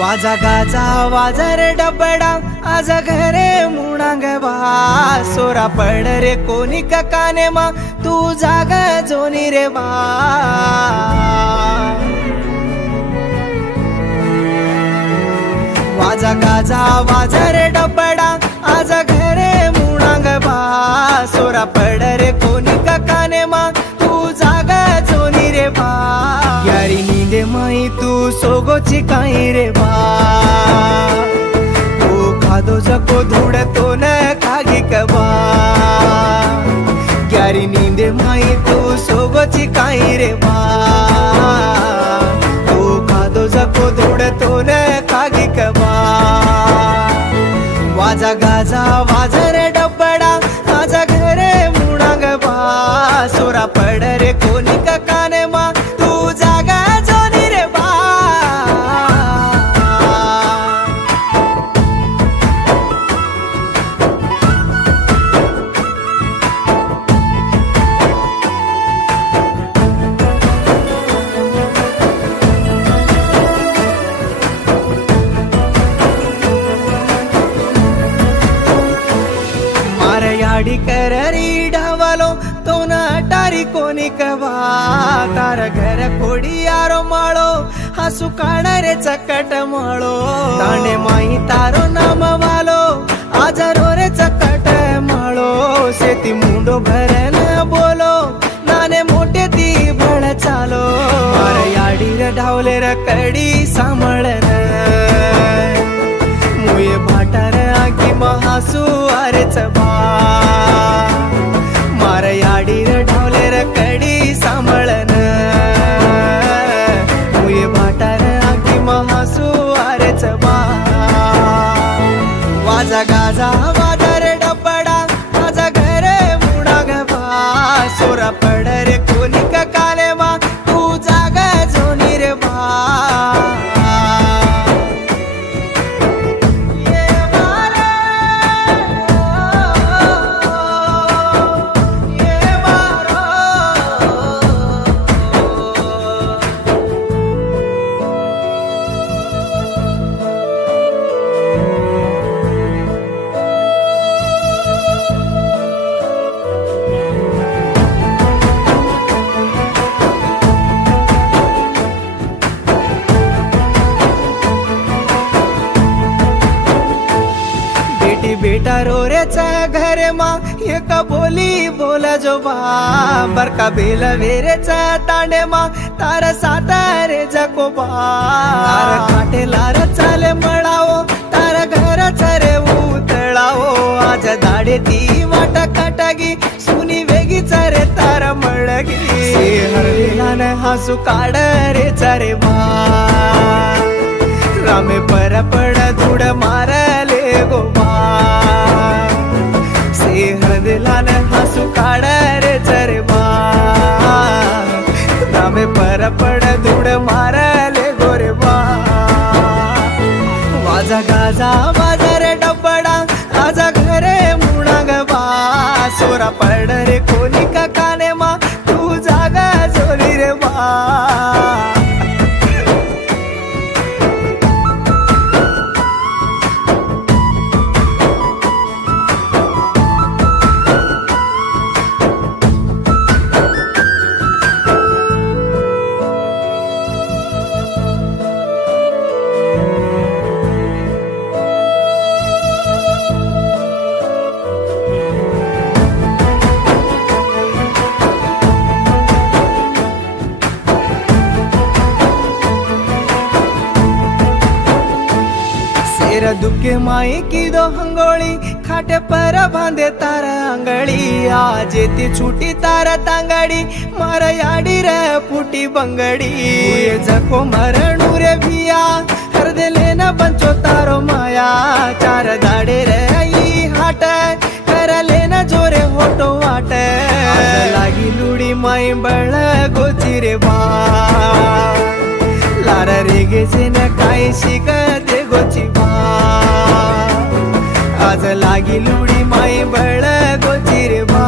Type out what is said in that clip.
वाजा गाजा वाजा रे डबडा आज घरे मुणांग बा सोरा पड रे कोणी का काने मा तू जाग जोनी रे बा वाजा गाजा वाजा रे डबडा आज घरे मुणांग बा सोरा पड रे कोणी का काने मा तू जाग जोनी रे बा यारी नींदे माई तू सोगोची काई रे बा तू खादो जको धूड़ तो न खागी कबा यारी नींदे माई तू सोगोची काई रे बा तू खादो जको धूड़ तो न खागी कबा वाजा गाजा वाजा रे डबडा आजा घरे मुणांग बा सोरा पड रे कोणी का काने मा तू जागा जोनी रे बा याडी कररी ढावालो तो न अटारी कोणी कवा तार घर कोडी यारो माळो हसू काढरे चकट माळो तांडे माई तारो नाम वालो आजारो रे चकट माळो शेती मुंडो भरन बोलो नाने मोठे ती बळ चालो मार याडी रे ढावले रे कडी सांभळन मुये भाटार आगी महासू अरेच बा मार याडी रे ढावले रे कडी सांभळन मुये भाटार आगी महासू अरेच बा वाजा गाजा वाजा रे डबडा आजा घरे मुणाग बा सोरा पड रे कोणी का काले मा तू जाग जोनी रे बा बेटा रो रे घर मा एक बोली बोला जो बा बरका बेल वेरे तांडे मा तार साता रे जको बा तार काटे लार चाले मळाओ तार घर रे उतळाओ आज दाडे ती वाट काटागी सुनी वेगी रे तार मळगी हरलेला हसू काढ रे चारे बा रामे पर पड धूड मारले गोबा हरदिलान हसू काढ रे चरे बा रामे पर पड धूड मारले गोरे बा वाजा गाजा वाजा रे डबडा आजा घरे मुणांग बा सोरा पड रे कोणी का काने मा तू जागा जोली रे बा दुखे माई की दो हंगोळी खाटे पर बांधे तार अंगड़ी आज ती छुटी तार तांगड़ी मार याडी रे फुटी बंगड़ी जको मरणू रे भिया हर दिले न बंचो तारो माया चार दाडे रे ई हाट कर लेना जोरे होटो वाट लागी लुडी माई बळ गोची रे बा लार रे गेचे न काय शिक दे गोची बा आज लागी लुडी माई बळ गोची रे बा